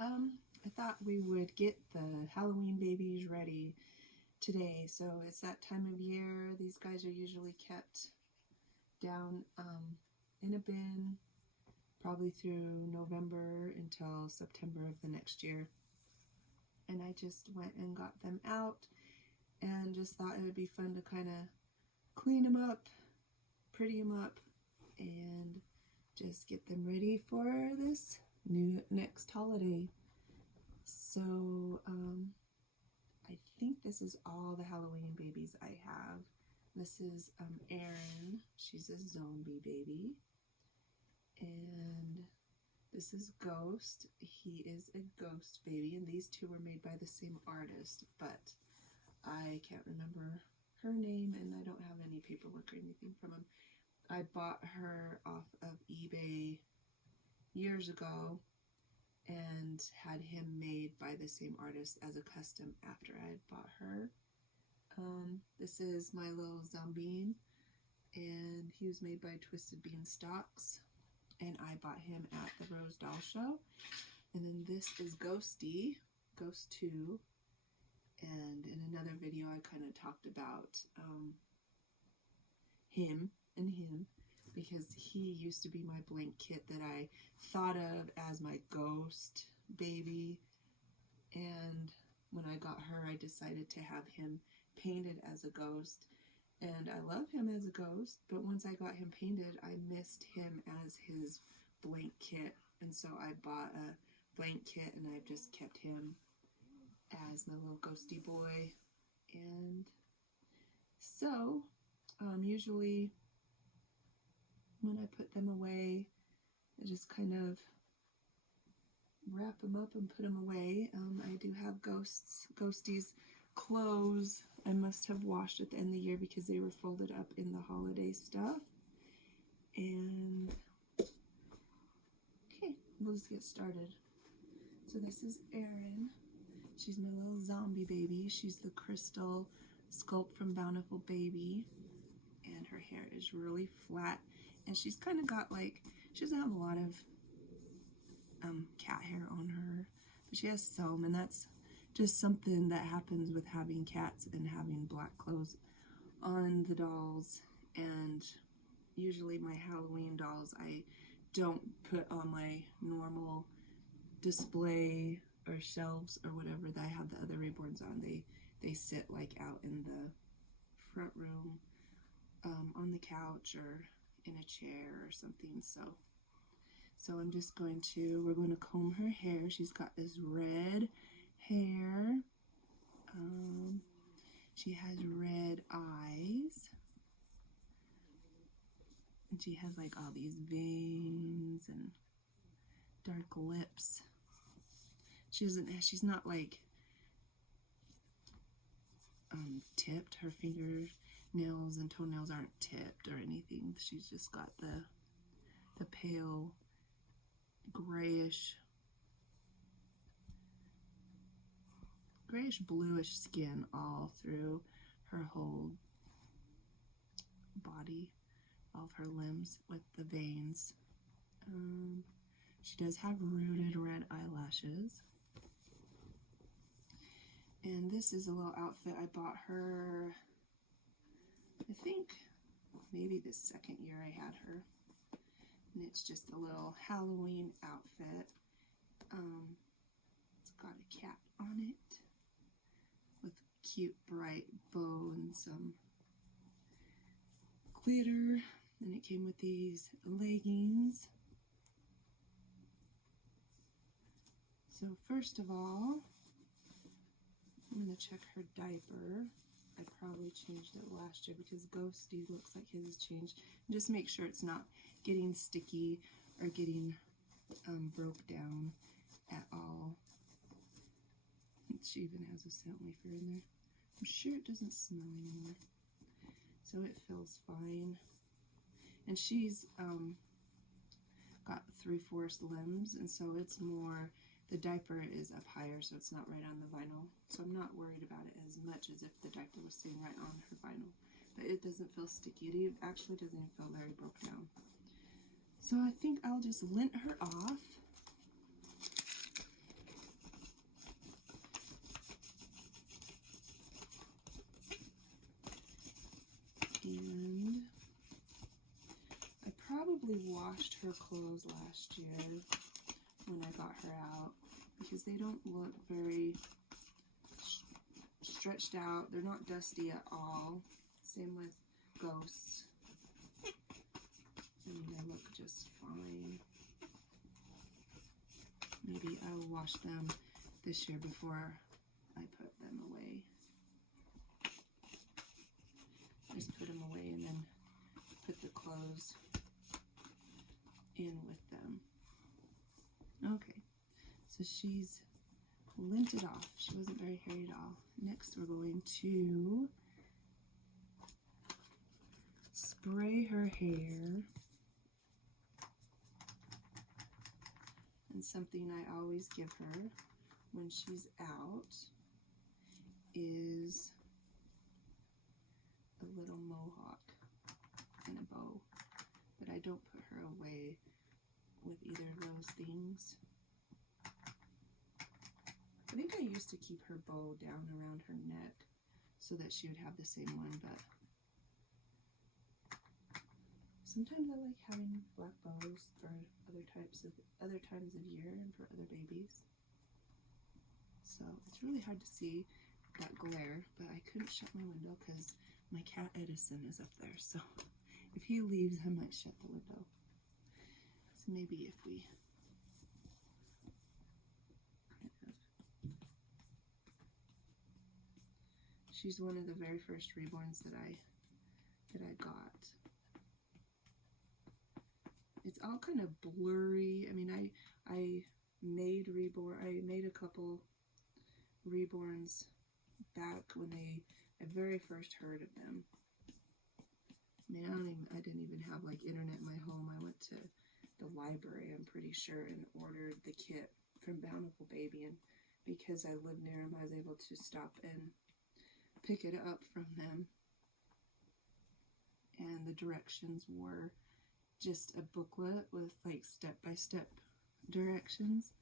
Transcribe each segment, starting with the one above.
I thought we would get the Halloween babies ready today. So it's that time of year. These guys are usually kept down in a bin probably through November until September of the next year. And I just went and got them out and just thought it would be fun to kind of clean them up, pretty them up, and just get them ready for this next holiday. So I think this is all the Halloween babies I have. This is Erin. She's a zombie baby. And this is Ghost. He is a ghost baby, and these two were made by the same artist, but I can't remember her name, and I don't have any paperwork or anything from him. I bought her off of eBay years ago and had him made by the same artist as a custom after I had bought her. This is my little zombie, and he was made by Twisted Beanstalks, and I bought him at the Rose Doll Show. And then this is Ghosty, Ghost 2, and in another video I kind of talked about him because he used to be my blank kit that I thought of as my ghost baby, and when I got her I decided to have him painted as a ghost, and I love him as a ghost, but once I got him painted I missed him as his blank kit, and so I bought a blank kit and I've just kept him as my little ghosty boy. And so usually when I put them away I just kind of wrap them up and put them away. I do have Ghosty's clothes I must have washed at the end of the year because they were folded up in the holiday stuff. And okay, we'll just get started. So this is Erin. She's my little zombie baby. She's the crystal sculpt from Bountiful Baby, and her hair is really flat, and she's kind of got like, she doesn't have a lot of cat hair on her, but she has some, and that's just something that happens with having cats and having black clothes on the dolls. And usually my Halloween dolls I don't put on my normal display or shelves or whatever that I have the other Reborns on. They sit like out in the front room on the couch or in a chair or something. So I'm just going to, we're going to comb her hair. She's got this red hair. She has red eyes. And she has like all these veins and dark lips. She's not like tipped. Her fingernails and toenails aren't tipped or anything. She's just got the pale grayish bluish skin all through her whole body, all of her limbs with the veins. She does have rooted red eyelashes. And this is a little outfit I bought her, I think maybe the second year I had her. And it's just a little Halloween outfit. It's got a cat on it with cute bright bow and some glitter. And it came with these leggings. So first of all, I'm going to check her diaper. I probably changed it last year because Ghosty looks like his has changed. And just make sure it's not getting sticky or getting broke down at all. She even has a scent wafer in there. I'm sure it doesn't smell anymore. So it feels fine. And she's got 3/4 limbs, and so it's more, the diaper is up higher, so it's not right on the vinyl. So I'm not worried about it as much as if the diaper was staying right on her vinyl. But it doesn't feel sticky. It actually doesn't feel very broke down. So I think I'll just lint her off. actually washed her clothes last year when I got her out because they don't look very stretched out. They're not dusty at all. Same with Ghosts. I mean, they look just fine. Maybe I'll wash them this year before I put them away. Just put them away and then put the clothes in with them. Okay, so she's linted off. She wasn't very hairy at all. Next, we're going to spray her hair. And something I always give her when she's out is a little mohawk and a bow. But I don't put her away with either of those things. I think I used to keep her bow down around her neck so that she would have the same one, but sometimes I like having black bows for other times of year and for other babies. So it's really hard to see that glare, but I couldn't shut my window because my cat Edison is up there. So if he leaves, I might shut the window. So maybe if we she's one of the very first Reborns that I got. It's all kind of blurry. I mean, I made a couple Reborns back when I very first heard of them. I mean, I didn't even have like internet in my home. I went to the library, I'm pretty sure, and ordered the kit from Bountiful Baby, and because I lived near them, I was able to stop and pick it up from them. And the directions were just a booklet with like step-by-step directions,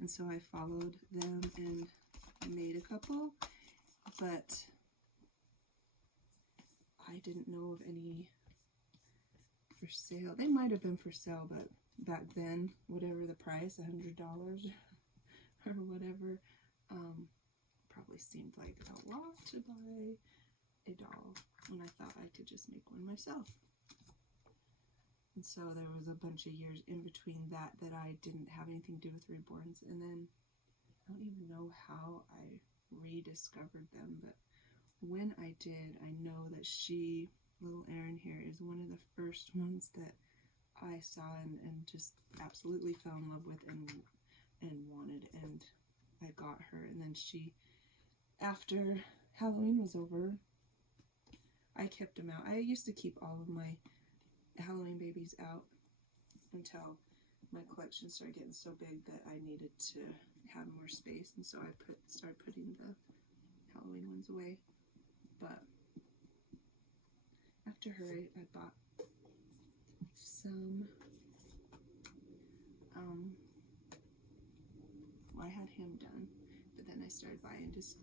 and so I followed them and made a couple, but I didn't know of any for sale. They might have been for sale, but back then, whatever the price, $100 or whatever, probably seemed like a lot to buy a doll when I thought I could just make one myself. And so there was a bunch of years in between that I didn't have anything to do with Reborns, and then I don't even know how I rediscovered them, but when I did, I know that little Erin here, is one of the first ones that I saw and just absolutely fell in love with and wanted, and I got her. And then after Halloween was over, I kept them out. I used to keep all of my Halloween babies out until my collection started getting so big that I needed to have more space, and so I started putting the Halloween ones away. But after her, I bought some, well, I had him done, but then I started buying just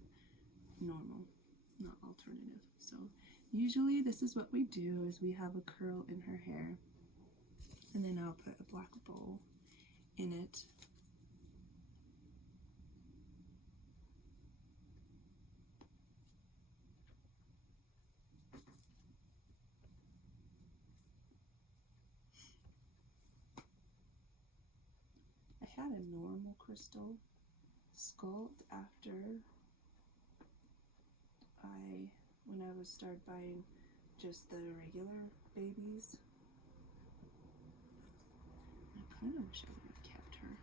normal, not alternative. So usually this is what we do, is we have a curl in her hair, and then I'll put a black bow in it. I had a normal crystal sculpt after when I started buying just the regular babies. I kind of wish I would have kept her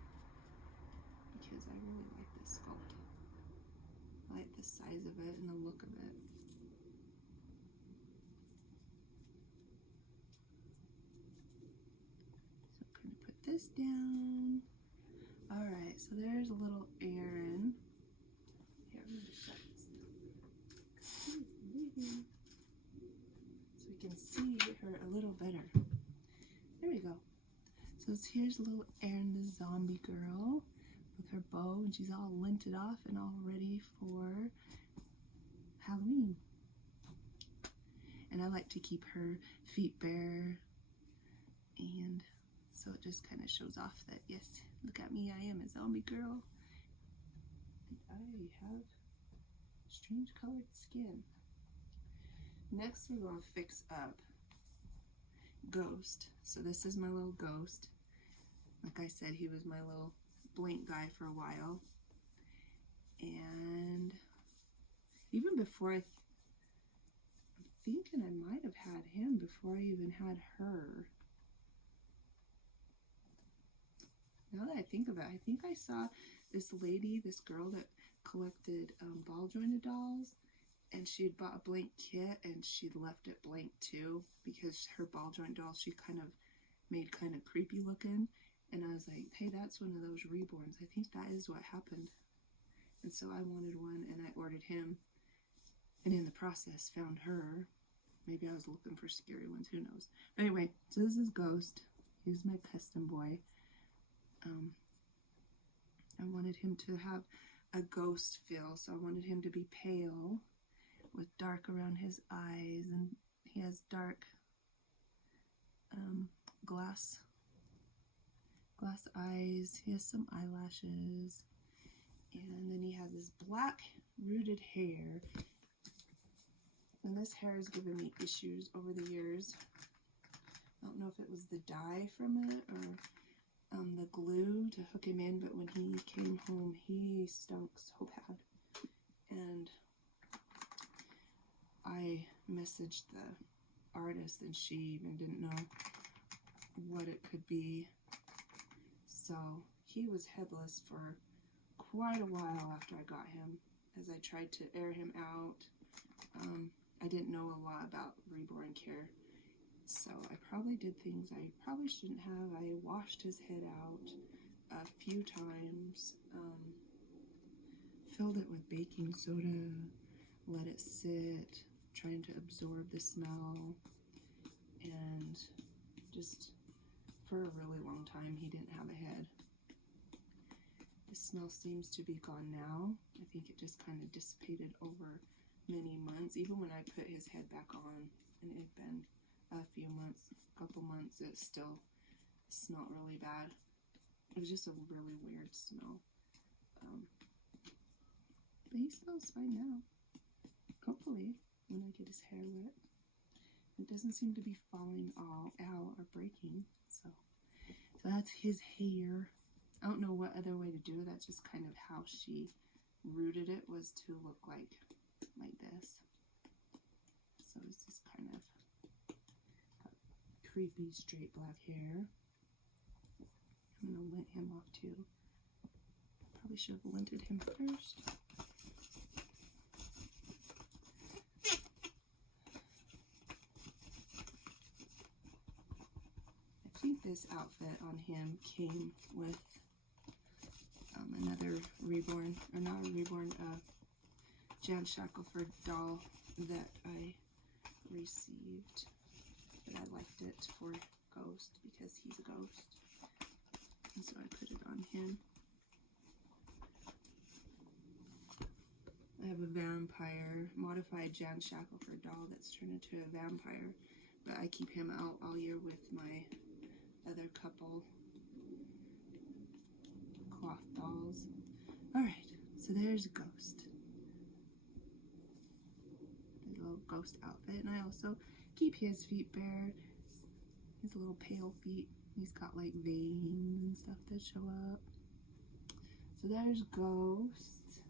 because I really like this sculpt. I like the size of it and the look of it. So I'm going to put this down. Alright, so there's a little Erin. Here, I'm going to shut this down. So we can see her a little better. There we go. So here's little Erin, the zombie girl, with her bow, and she's all linted off and all ready for Halloween. And I like to keep her feet bare And so it just kind of shows off that, yes, look at me, I am a zombie girl. And I have strange colored skin. Next, we're going to fix up Ghost. So this is my little Ghost. Like I said, he was my little blank guy for a while. And even before I'm thinking I might have had him before I even had her. Now that I think about it, I think I saw this lady, this girl that collected ball jointed dolls, and she had bought a blank kit and she'd left it blank too, because her ball joint dolls she kind of made kind of creepy looking. And I was like, hey, that's one of those Reborns. I think that is what happened. And so I wanted one and I ordered him, and in the process found her. Maybe I was looking for scary ones, who knows. But anyway, so this is Ghost. He's my custom boy. I wanted him to have a ghost feel, so I wanted him to be pale with dark around his eyes, and he has dark glass eyes. He has some eyelashes, and then he has this black rooted hair, and this hair has given me issues over the years. I don't know if it was the dye from it or the glue to hook him in, but when he came home, he stunk so bad. And I messaged the artist, and she even didn't know what it could be. So he was headless for quite a while after I got him, as I tried to air him out. I didn't know a lot about reborn care, so I probably did things I probably shouldn't have. I washed his head out a few times, filled it with baking soda, let it sit, trying to absorb the smell, and just for a really long time he didn't have a head. The smell seems to be gone now. I think it just kind of dissipated over many months. Even when I put his head back on, and it had been a few months, a couple months, it still smelled really bad. It was just a really weird smell. But he smells fine now. Hopefully, when I get his hair wet. It doesn't seem to be falling all out or breaking. So that's his hair. I don't know what other way to do it. That's just kind of how she rooted it, was to look like this. So it's just kind of got creepy straight black hair. I'm gonna lint him off too. Probably should have linted him first. I think this outfit on him came with another reborn, or not a reborn, Jan Shackelford doll that I received, but I liked it for Ghost because he's a ghost, and so I put it on him. I have a vampire, modified Jan Shackelford doll that's turned into a vampire, but I keep him out all year with my other couple cloth dolls. Alright, so there's Ghost. The little ghost outfit, and I also keep his feet bare. He's a little pale feet. He's got like veins and stuff that show up. So there's Ghost.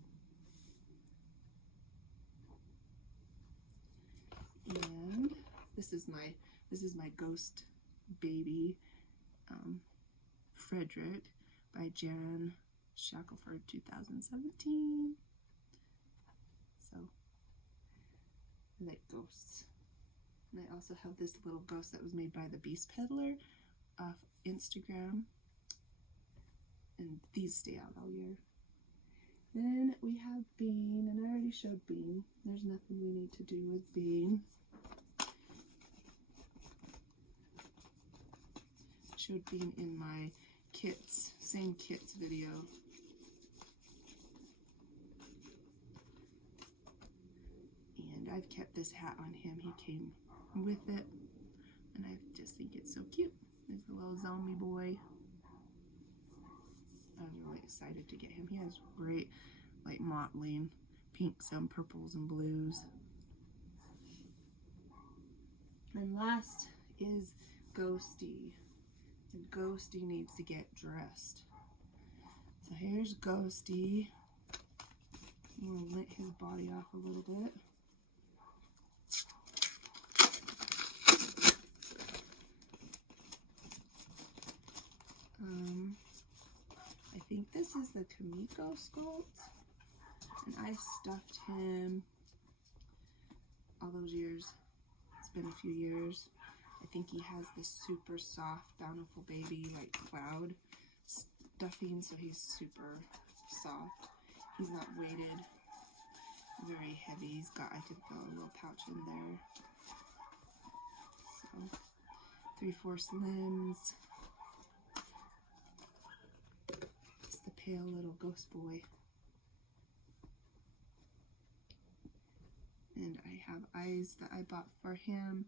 And this is my Ghost baby, Frederick, by Jan Shackelford, 2017. So I like ghosts. And I also have this little ghost that was made by the Beast Peddler off Instagram, and these stay out all year. Then we have Bean, and I already showed Bean. There's nothing we need to do with Bean. Showed Bean in my kits, same kits video. And I've kept this hat on him. He came with it, and I just think it's so cute. There's a little zombie boy. I was really excited to get him. He has great, like, mottling pinks and purples and blues. And last is Ghosty. And Ghosty needs to get dressed. So here's Ghosty. I'm going to lint his body off a little bit. I think this is the Kamiko sculpt, and I stuffed him all those years. It's been a few years. I think he has this super soft, bountiful baby, like cloud stuffing, so he's super soft. He's not weighted, very heavy. He's got, I could throw a little pouch in there. So, 3/4 limbs. It's the pale little ghost boy. And I have eyes that I bought for him.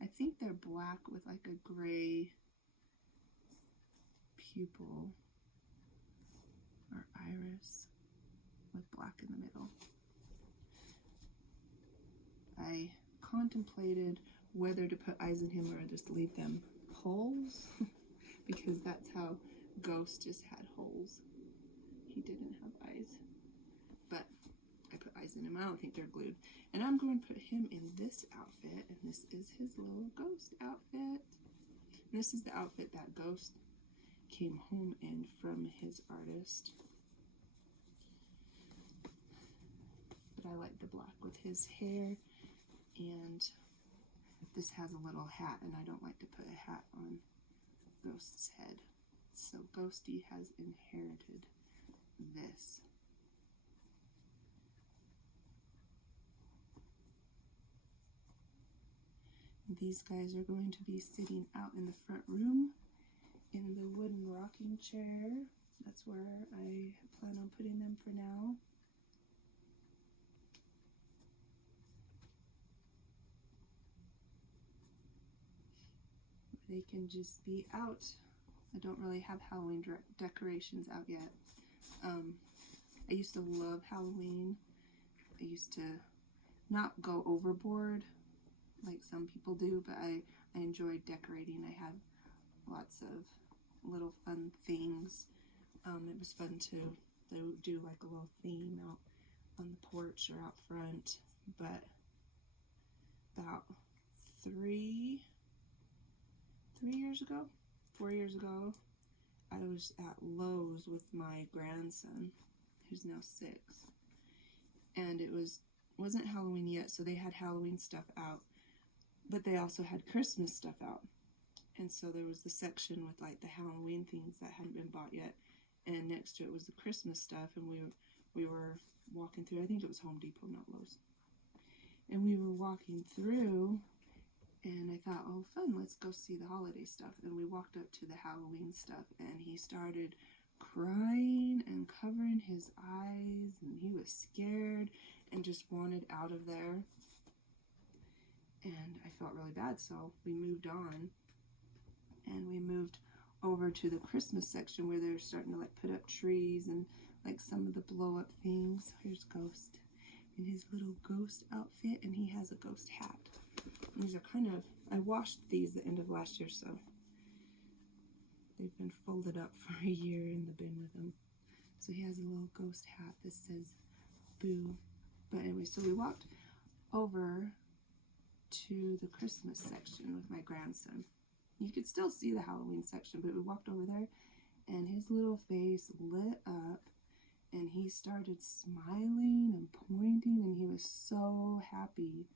I think they're black with like a gray pupil or iris with black in the middle. I contemplated whether to put eyes in him or just leave them holes because that's how Ghost just had holes. He didn't have eyes, but I put eyes in him. I don't think they're glued. And I'm going to put him in this outfit, and this is his little Ghost outfit. And this is the outfit that Ghost came home in from his artist. But I like the black with his hair, and this has a little hat, and I don't like to put a hat on Ghost's head. So Ghosty has inherited this. These guys are going to be sitting out in the front room in the wooden rocking chair. That's where I plan on putting them for now. They can just be out. I don't really have Halloween decorations out yet. I used to love Halloween. I used to not go overboard like some people do, but I enjoyed decorating. I had lots of little fun things. It was fun to do like a little theme out on the porch or out front. But about 4 years ago, I was at Lowe's with my grandson, who's now 6, and it wasn't Halloween yet, so they had Halloween stuff out, but they also had Christmas stuff out. And so there was the section with like the Halloween things that hadn't been bought yet, and next to it was the Christmas stuff. And we were walking through. I think it was Home Depot, not Lowe's. And we were walking through, and I thought, oh, fun, let's go see the holiday stuff. And we walked up to the Halloween stuff, and he started crying and covering his eyes, and he was scared and just wanted out of there. And I felt really bad, so we moved on, and we moved over to the Christmas section where they're starting to like put up trees and like some of the blow up things. Here's Ghost in his little ghost outfit, and he has a ghost hat. And these are kind of, I washed these the end of last year, so they've been folded up for a year in the bin with him. So he has a little ghost hat that says boo. But anyway, so we walked over to the Christmas section with my grandson. You could still see the Halloween section, but we walked over there, and his little face lit up, and he started smiling and pointing, and he was so happy.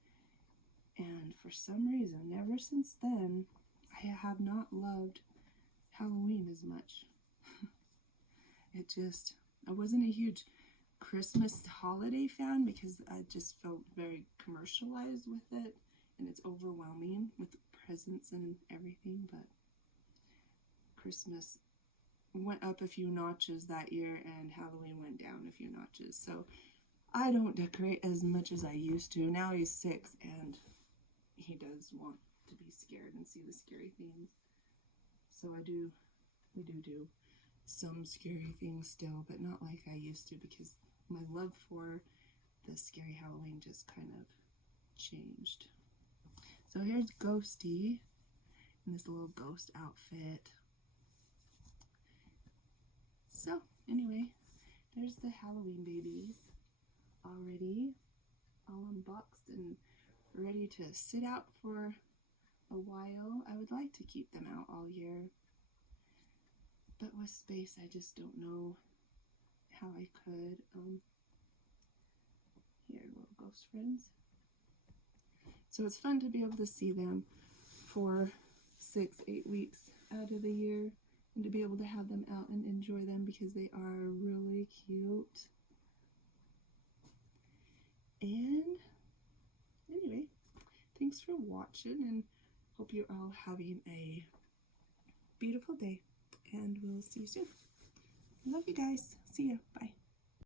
And for some reason, ever since then, I have not loved Halloween as much. I wasn't a huge Christmas holiday fan because I just felt very commercialized with it, and it's overwhelming with presents and everything. But Christmas went up a few notches that year, and Halloween went down a few notches. So I don't decorate as much as I used to. Now he's 6, and he does want to be scared and see the scary things. So we do some scary things still, but not like I used to, because my love for the scary Halloween just kind of changed. So here's Ghosty in this little ghost outfit. So anyway, there's the Halloween babies already all unboxed and ready to sit out for a while. I would like to keep them out all year, but with space I just don't know how I could. Here, little ghost friends. So it's fun to be able to see them for 6-8 weeks out of the year, and to be able to have them out and enjoy them, because they are really cute. And anyway, thanks for watching, and hope you're all having a beautiful day, and we'll see you soon. Love you guys. See ya. Bye.